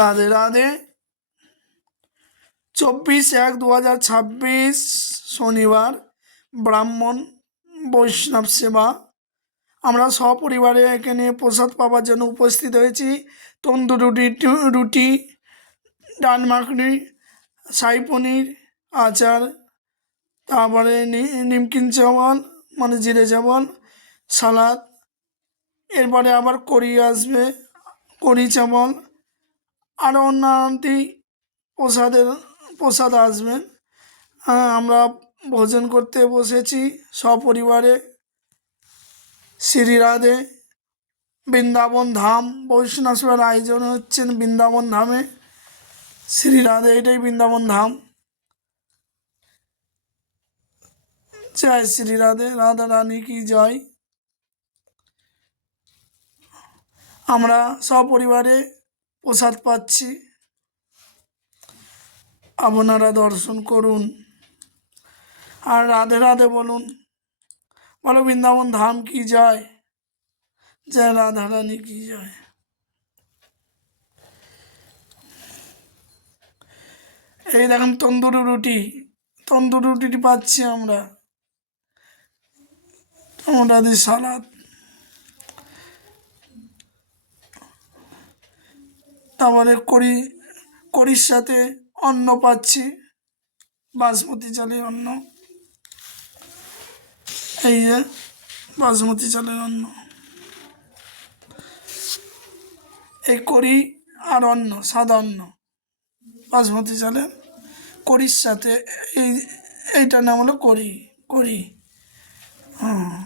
রাধে রাধে। 24/1/2026 শনিবার, ব্রাহ্মণ বৈষ্ণব সেবা। আমরা সপরিবারে এখানে প্রসাদ পাওয়ার জন্য উপস্থিত হয়েছি। তন্দুরি রুটি, ডাল মাখনি, শাহী পনির, আচার, তারপরে নিমকিন চাওয়াল মানে জিরে চাওয়াল, সালাদ, এরপরে আবার কড়ি আসবে, কড়ি চাওয়াল, আরও অন্যান্য প্রসাদ আসবেন। আমরা ভোজন করতে বসেছি সপরিবারে। শ্রী রাধে। বৃন্দাবন ধাম বৈষ্ণব সেবার আয়োজন হচ্ছেন বৃন্দাবন ধামে। শ্রী রাধে, এটাই বৃন্দাবন ধাম। জয় শ্রী রাধে, রাধা রানী কি জয়। আমরা সপরিবারে প্রসাদ পাচ্ছি, আপনারা দর্শন করুন আর রাধে রাধে বলুন। বলো বৃন্দাবন ধাম কি জয়, জয় রাধা রানী কি জয়। এই দেখেন তন্দুরি রুটি পাচ্ছি আমরা, টমেটো দিয়ে সালাদ, তারপরে কড়ির সাথে অন্ন পাচ্ছি, বাসমতি চালের অন্ন। এই যে বাসমতি চালের অন্ন, এই কড়ি আর অন্ন, সাদা অন্ন বাসমতি চালের কড়ির সাথে। এইটার নাম হলো কড়ি। হ্যাঁ।